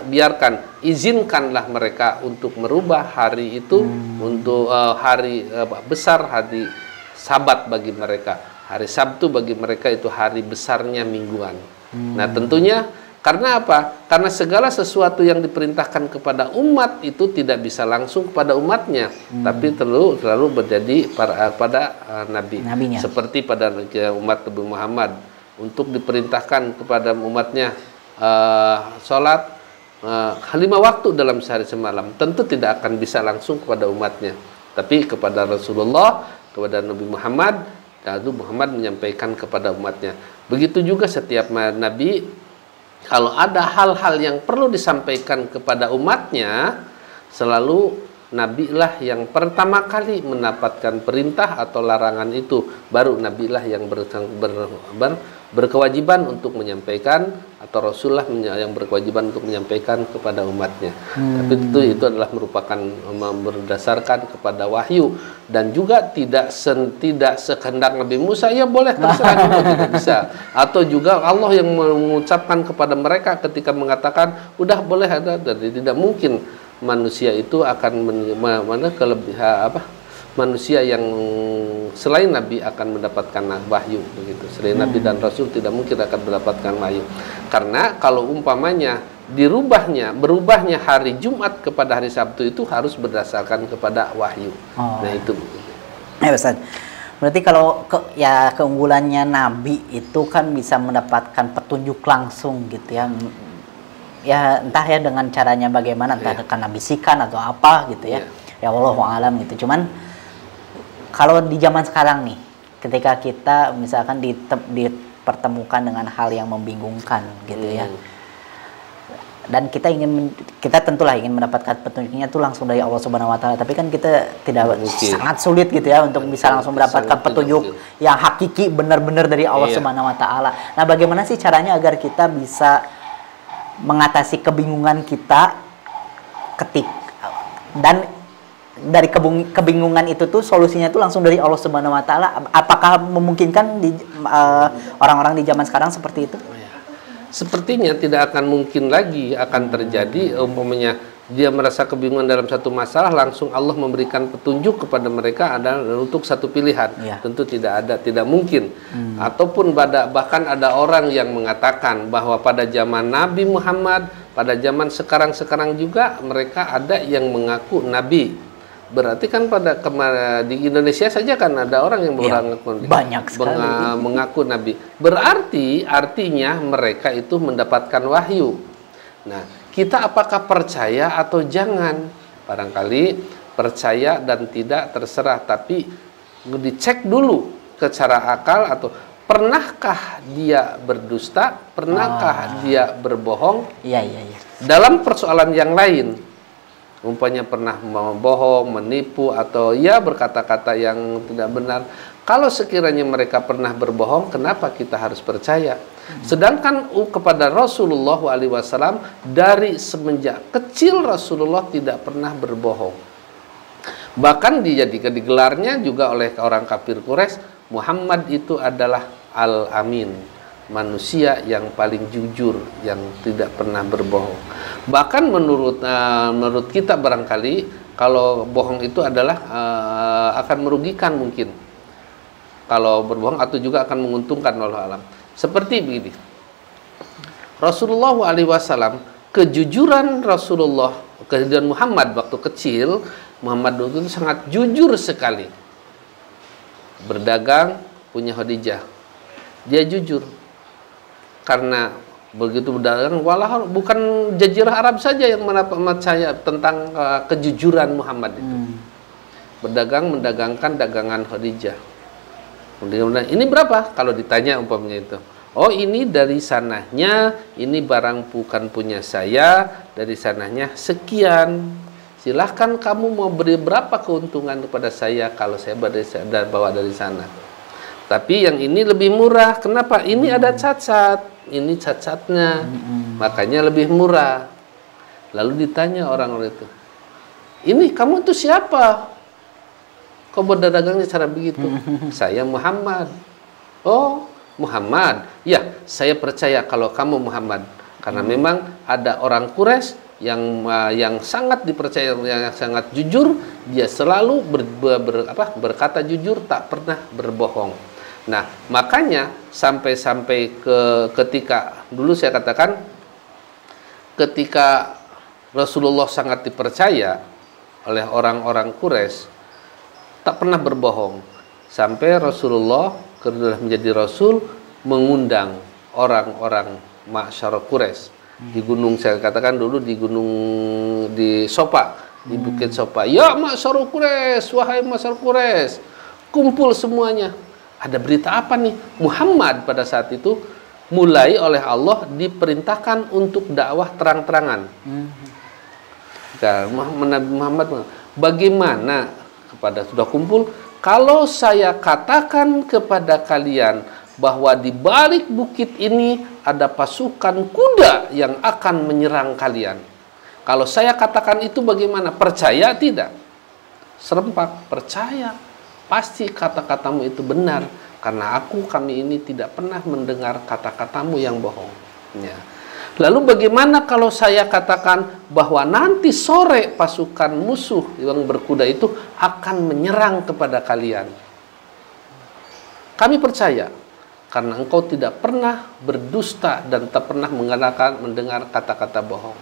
biarkan, izinkanlah mereka untuk merubah hari itu untuk hari besar, hari Sabat bagi mereka. Hari Sabtu bagi mereka itu hari besarnya mingguan. Nah, tentunya karena apa? Karena segala sesuatu yang diperintahkan kepada umat itu tidak bisa langsung kepada umatnya, tapi terlalu terjadi pada Nabinya. Seperti pada umat Nabi Muhammad, untuk diperintahkan kepada umatnya sholat 5 waktu dalam sehari semalam, tentu tidak akan bisa langsung kepada umatnya, tapi kepada Rasulullah, kepada Nabi Muhammad, lalu Muhammad menyampaikan kepada umatnya. Begitu juga setiap nabi, kalau ada hal-hal yang perlu disampaikan kepada umatnya, selalu nabilah yang pertama kali mendapatkan perintah atau larangan itu, baru nabilah yang berkewajiban untuk menyampaikan, atau Rasulullah yang berkewajiban untuk menyampaikan kepada umatnya. Tapi itu adalah merupakan berdasarkan kepada wahyu, dan juga tidak sekehendak Nabi Musa, ya boleh terserah juga, tidak bisa. Atau juga Allah yang mengucapkan kepada mereka ketika mengatakan udah boleh ada, jadi tidak mungkin manusia itu akan manusia yang selain Nabi akan mendapatkan wahyu, begitu. Selain Nabi dan Rasul tidak mungkin akan mendapatkan wahyu. Karena kalau umpamanya berubahnya hari Jumat kepada hari Sabtu itu harus berdasarkan kepada wahyu. Nah, itu. Ya, Ustaz. Berarti kalau keunggulannya Nabi itu kan bisa mendapatkan petunjuk langsung gitu ya. Ya entah ya dengan caranya bagaimana, entah karena bisikan atau apa gitu ya. Ya Allah alam gitu. Cuman kalau di zaman sekarang nih, ketika kita misalkan dipertemukan dengan hal yang membingungkan gitu ya, dan kita tentulah ingin mendapatkan petunjuknya itu langsung dari Allah Subhanahu Wa Taala, tapi kan kita tidak sangat sulit gitu ya untuk bisa langsung mendapatkan petunjuk yang hakiki benar-benar dari Allah Subhanahu Wa Taala. Nah, bagaimana sih caranya agar kita bisa mengatasi kebingungan kita dan dari kebingungan itu tuh solusinya tuh langsung dari Allah Subhanahu Wa Taala? Apakah memungkinkan di orang-orang di zaman sekarang seperti itu? Sepertinya tidak akan mungkin lagi akan terjadi umpamanya dia merasa kebingungan dalam satu masalah, langsung Allah memberikan petunjuk kepada mereka adalah untuk satu pilihan. Tentu tidak mungkin. Ataupun bahkan ada orang yang mengatakan bahwa pada zaman Nabi Muhammad, pada zaman sekarang juga mereka ada yang mengaku nabi. Berarti kan di Indonesia saja kan ada orang yang mengaku nabi. Berarti artinya mereka itu mendapatkan wahyu. Nah, kita apakah percaya atau jangan? Barangkali percaya dan tidak terserah, tapi dicek dulu secara akal, atau pernahkah dia berdusta, pernahkah dia berbohong? Dalam persoalan yang lain, umpamanya pernah membohong, menipu, atau berkata-kata yang tidak benar. Kalau sekiranya mereka pernah berbohong, kenapa kita harus percaya? Sedangkan kepada Rasulullah SAW, dari semenjak kecil Rasulullah tidak pernah berbohong. Bahkan digelarnya juga oleh orang kafir Quraisy, Muhammad itu adalah Al-Amin, manusia yang paling jujur, yang tidak pernah berbohong. Bahkan menurut kita barangkali kalau bohong itu adalah akan merugikan mungkin. Kalau berbohong atau juga akan menguntungkan, wallahu alam. Seperti begini, Rasulullah SAW, kejujuran Rasulullah, kejujuran Muhammad waktu kecil, Muhammad itu sangat jujur sekali. Berdagang punya Khadijah, dia jujur. Karena Begitu berdagang, walah bukan Jazirah Arab saja yang percaya tentang kejujuran Muhammad itu. Berdagang, mendagangkan dagangan Khadijah. Kemudian ini berapa? Kalau ditanya umpamanya itu, oh ini dari sananya, ini barang bukan punya saya, dari sananya sekian. Silahkan kamu mau beri berapa keuntungan kepada saya kalau saya bawa dari sana. Tapi yang ini lebih murah. Kenapa? Ini ada cat-cat. Ini cat-catnya. Makanya lebih murah. Lalu ditanya orang-orang itu, ini kamu itu siapa? Kok berdagangnya cara begitu? Saya Muhammad. Oh, Muhammad. Ya, saya percaya kalau kamu Muhammad. Karena memang ada orang Quraisy yang sangat dipercaya, yang sangat jujur. Dia selalu berkata jujur, tak pernah berbohong. Nah, makanya sampai ketika dulu saya katakan, ketika Rasulullah sangat dipercaya oleh orang-orang Quraisy, tak pernah berbohong. Sampai Rasulullah ketika menjadi Rasul mengundang orang-orang Ma'syar Quraisy di gunung, saya katakan dulu di gunung di Sopa, di Bukit Sopa. Ya Ma'syar Quraisy, wahai Ma'syar Quraisy, kumpul semuanya. Ada berita apa nih? Muhammad pada saat itu mulai oleh Allah diperintahkan untuk dakwah terang-terangan. Muhammad, bagaimana kepada sudah kumpul, kalau saya katakan kepada kalian bahwa di balik bukit ini ada pasukan kuda yang akan menyerang kalian. Kalau saya katakan itu bagaimana? Percaya tidak? Serempak, percaya. Pasti kata-katamu itu benar, karena kami ini tidak pernah mendengar kata-katamu yang bohong. Ya. Lalu bagaimana kalau saya katakan bahwa nanti sore pasukan musuh yang berkuda itu akan menyerang kepada kalian? Kami percaya, karena engkau tidak pernah berdusta dan tak pernah mendengar kata-kata bohong.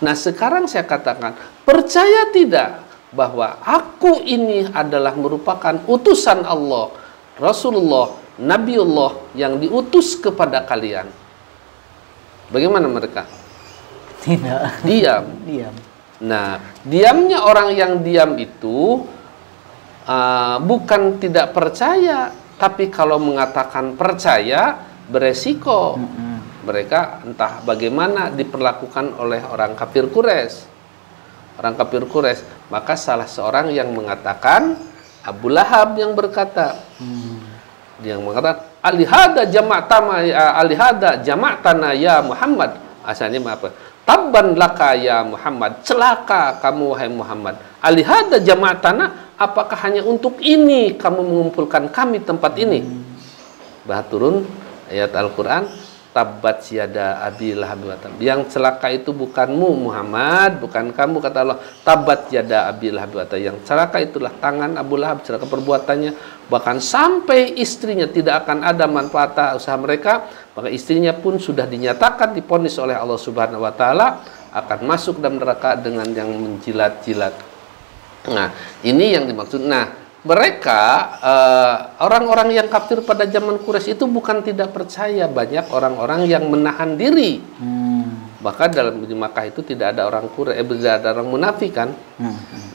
Nah, sekarang saya katakan, percaya tidak bahwa aku ini adalah merupakan utusan Allah, Rasulullah, Nabiullah yang diutus kepada kalian. Bagaimana mereka? Tidak. Diam. Nah, diamnya orang yang diam itu bukan tidak percaya, tapi kalau mengatakan percaya beresiko. Mereka entah bagaimana diperlakukan oleh orang kafir Quraisy. Orang kafir Quraisy, maka salah seorang yang mengatakan, Abu Lahab yang berkata, dia mengatakan, alihada jama'tana ya Muhammad. Asalnya apa? Tabban laka ya Muhammad, celaka kamu wahai Muhammad. Alihada jama'tana, apakah hanya untuk ini kamu mengumpulkan kami tempat ini? Bah turun ayat Al-Quran, Tabbat yada abi lahab wa tab. Yang celaka itu bukanmu Muhammad, bukan kamu, kata Allah. Tabbat yada abi lahab wa tab. Yang celaka itulah tangan Abu Lahab, celaka perbuatannya. Bahkan sampai istrinya tidak akan ada manfaat usaha mereka. Maka istrinya pun sudah dinyatakan, diponis oleh Allah Subhanahu wa taala akan masuk dalam neraka dengan yang menjilat-jilat. Nah, ini yang dimaksud. Nah, mereka orang-orang yang kafir pada zaman Quraisy itu bukan tidak percaya, banyak orang-orang yang menahan diri. Bahkan dalam di Makkah itu tidak ada orang tidak ada orang munafik kan.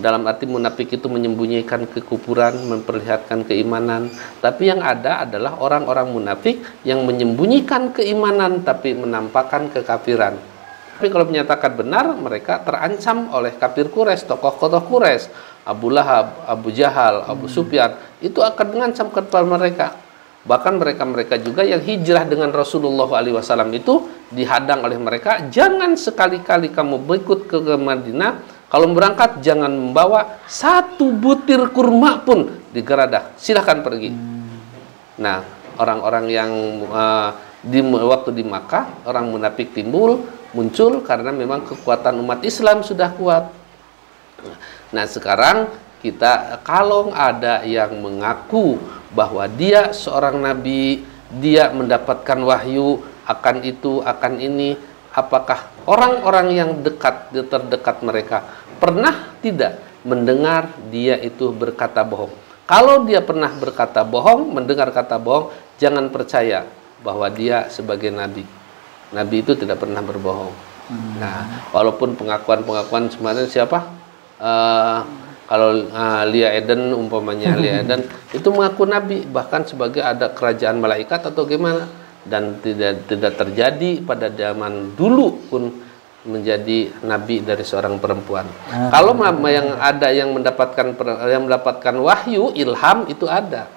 Dalam arti munafik itu menyembunyikan kekufuran, memperlihatkan keimanan. Tapi yang ada adalah orang-orang munafik yang menyembunyikan keimanan tapi menampakkan kekafiran. Tapi kalau menyatakan benar, mereka terancam oleh kafir Quraisy, tokoh-tokoh Quraisy. Abu Lahab, Abu Jahal, Abu Sufyan, itu akan mengancam kepada mereka. Bahkan mereka-mereka juga yang hijrah dengan Rasulullah SAW itu dihadang oleh mereka. Jangan sekali-kali kamu berikut ke Madinah. Kalau berangkat jangan membawa satu butir kurma pun di geradah. Silahkan pergi. Nah, orang-orang yang waktu di Makkah, orang munafik muncul karena memang kekuatan umat Islam sudah kuat. Nah, sekarang kita kalau ada yang mengaku bahwa dia seorang nabi, dia mendapatkan wahyu akan itu, akan ini, apakah orang-orang yang terdekat mereka pernah tidak mendengar dia itu berkata bohong? Kalau dia pernah berkata bohong, mendengar kata bohong, jangan percaya bahwa dia sebagai nabi. Nabi itu tidak pernah berbohong. Nah, walaupun pengakuan sebenarnya siapa? Kalau Lia Eden umpamanya Lia Eden itu mengaku Nabi, bahkan sebagai ada kerajaan malaikat atau gimana, dan tidak terjadi pada zaman dulu pun menjadi nabi dari seorang perempuan. Kalau yang ada yang mendapatkan wahyu, ilham itu ada.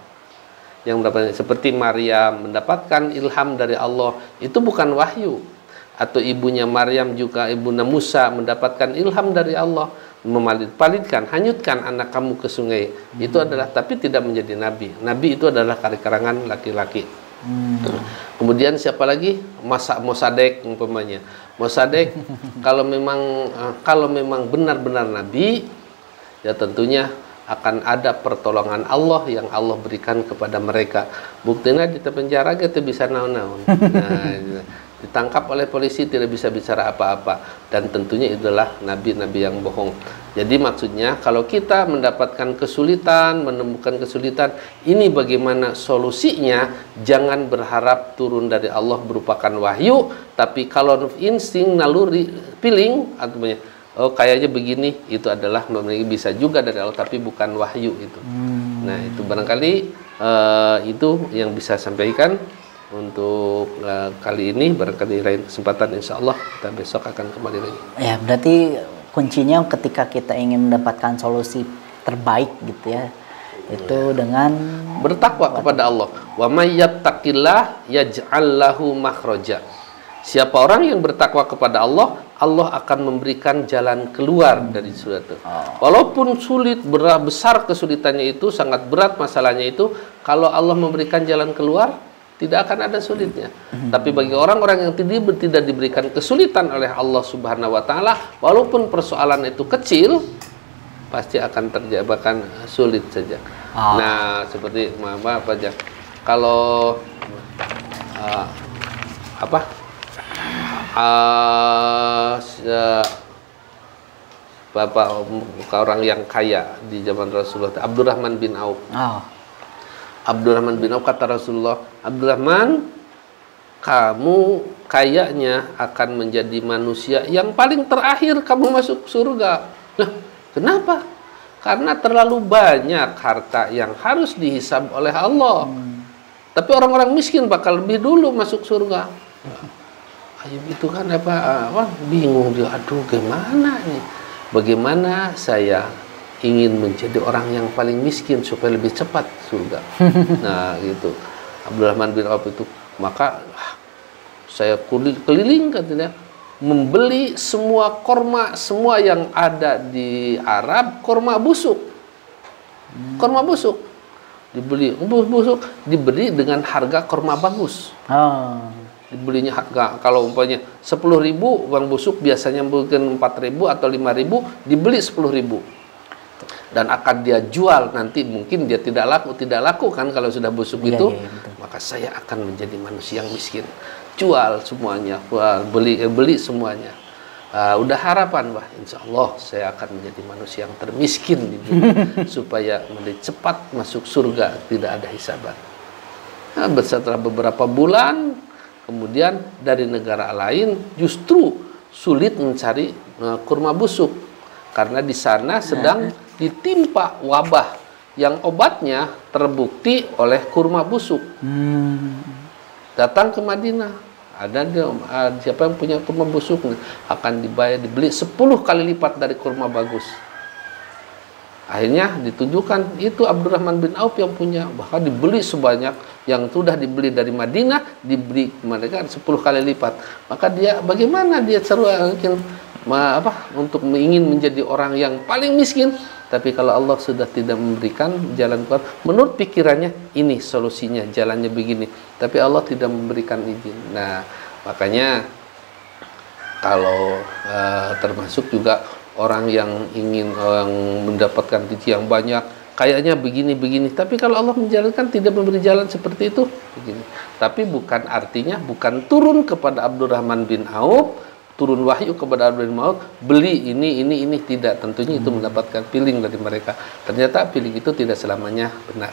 Yang mendapatkan seperti Maryam mendapatkan ilham dari Allah, itu bukan wahyu. Atau ibunya Maryam juga ibunda Musa mendapatkan ilham dari Allah, palingkan, hanyutkan anak kamu ke sungai. Itu adalah, tapi tidak menjadi nabi. Nabi itu adalah karangan laki-laki. Kemudian siapa lagi? Mosadek umpamanya. Mosadek kalau memang benar-benar nabi, ya tentunya akan ada pertolongan Allah yang Allah berikan kepada mereka. Buktinya di penjara kita bisa naon-naon. Nah, ditangkap oleh polisi tidak bisa bicara apa-apa, dan tentunya itulah nabi-nabi yang bohong. Jadi maksudnya kalau kita mendapatkan kesulitan, menemukan kesulitan, ini bagaimana solusinya? Jangan berharap turun dari Allah berupakan wahyu, tapi kalau insting, naluri, feeling, artinya oh kayaknya begini, itu adalah bisa juga dari Allah, tapi bukan wahyu itu. Nah itu barangkali itu yang bisa sampaikan untuk kali ini. Barangkali lain kesempatan insya Allah kita besok akan kembali lagi. Ya berarti kuncinya ketika kita ingin mendapatkan solusi terbaik gitu ya, itu dengan bertakwa kepada Allah. Wa may yattaqillah yaj'al lahu makhraja. Siapa orang yang bertakwa kepada Allah, Allah akan memberikan jalan keluar dari suatu. Walaupun sulit, besar kesulitannya itu, sangat berat masalahnya itu, kalau Allah memberikan jalan keluar, tidak akan ada sulitnya. Tapi bagi orang-orang yang tidak diberikan kesulitan oleh Allah Subhanahu wa taala, walaupun persoalan itu kecil, pasti akan terjadi bahkan sulit saja. Nah, seperti apa aja. Kalau bapak orang yang kaya di zaman Rasulullah, Abdurrahman bin Auf. Abdurrahman bin Auf kata Rasulullah, Abdurrahman, kamu kayaknya akan menjadi manusia yang paling terakhir kamu masuk surga. Nah, kenapa? Karena terlalu banyak harta yang harus dihisab oleh Allah. Tapi orang-orang miskin bakal lebih dulu masuk surga. Ayo itu kan bingung dia, aduh gimana nih? Bagaimana saya ingin menjadi orang yang paling miskin supaya lebih cepat surga. Nah gitu Abdurrahman bin Auf itu, maka saya keliling katanya, membeli semua korma semua yang ada di Arab, korma busuk, dibeli dengan harga korma bagus. Dibelinya harga, kalau umpamanya 10.000 uang busuk biasanya mungkin 4.000 atau 5.000, dibeli 10.000. Dan akan dia jual nanti, mungkin dia tidak laku kan kalau sudah busuk itu. Maka saya akan menjadi manusia yang miskin, jual semuanya, beli semuanya. Udah harapan, insya Allah saya akan menjadi manusia yang termiskin di dunia supaya cepat masuk surga, tidak ada hisaban. Nah, setelah beberapa bulan kemudian dari negara lain justru sulit mencari kurma busuk karena di sana sedang ditimpa wabah yang obatnya terbukti oleh kurma busuk. Datang ke Madinah, ada siapa yang punya kurma busuk akan dibeli 10 kali lipat dari kurma bagus. Akhirnya ditunjukkan itu Abdurrahman bin Auf yang punya, bahkan dibeli sebanyak yang sudah dibeli dari Madinah, dibeli mereka 10 kali lipat. Maka dia bagaimana dia untuk ingin menjadi orang yang paling miskin, tapi kalau Allah sudah tidak memberikan jalan keluar, menurut pikirannya ini solusinya, jalannya begini, tapi Allah tidak memberikan izin. Nah, makanya kalau termasuk juga orang yang ingin mendapatkan rezeki yang banyak, kayaknya begini-begini, tapi kalau Allah menjalankan tidak memberi jalan seperti itu, begini. Tapi bukan artinya bukan turun kepada Abdurrahman bin Auf, turun wahyu kepada Abdurrahman bin Auf, beli ini tidak. Tentunya itu mendapatkan feeling dari mereka. Ternyata feeling itu tidak selamanya benar.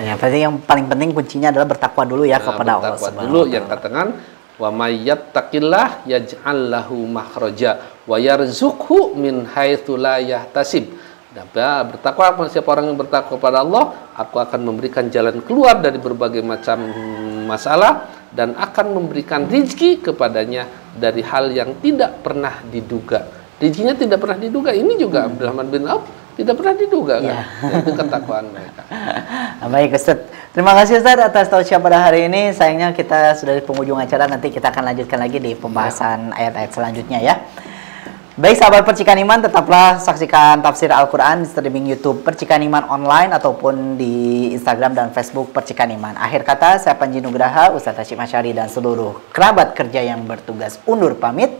Ya berarti yang paling penting kuncinya adalah bertakwa dulu ya kepada Allah. Bertakwa dulu yang katakan Wa may yattaqillah yaj'al lahu makhraja wa yarzuqhu min haitsu la yahtasib. Bertakwa, siapa orang yang bertakwa kepada Allah, aku akan memberikan jalan keluar dari berbagai macam masalah dan akan memberikan rizki kepadanya dari hal yang tidak pernah diduga. Rizkinya tidak pernah diduga. Ini juga Abdurrahman bin Auf tidak pernah diduga kan? Itu ketakwaan mereka. Baik Ustaz, terima kasih Ustaz atas tausiah pada hari ini. Sayangnya kita sudah di penghujung acara, nanti kita akan lanjutkan lagi di pembahasan ayat-ayat selanjutnya ya. Baik sahabat Percikan Iman, tetaplah saksikan tafsir Al-Quran di streaming YouTube Percikan Iman online ataupun di Instagram dan Facebook Percikan Iman. Akhir kata, saya Panji Nugraha, Ustaz Hasyim Asy'ari dan seluruh kerabat kerja yang bertugas undur pamit.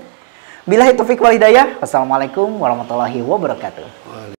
Billahi taufiq wal hidayah. Wassalamualaikum warahmatullahi wabarakatuh.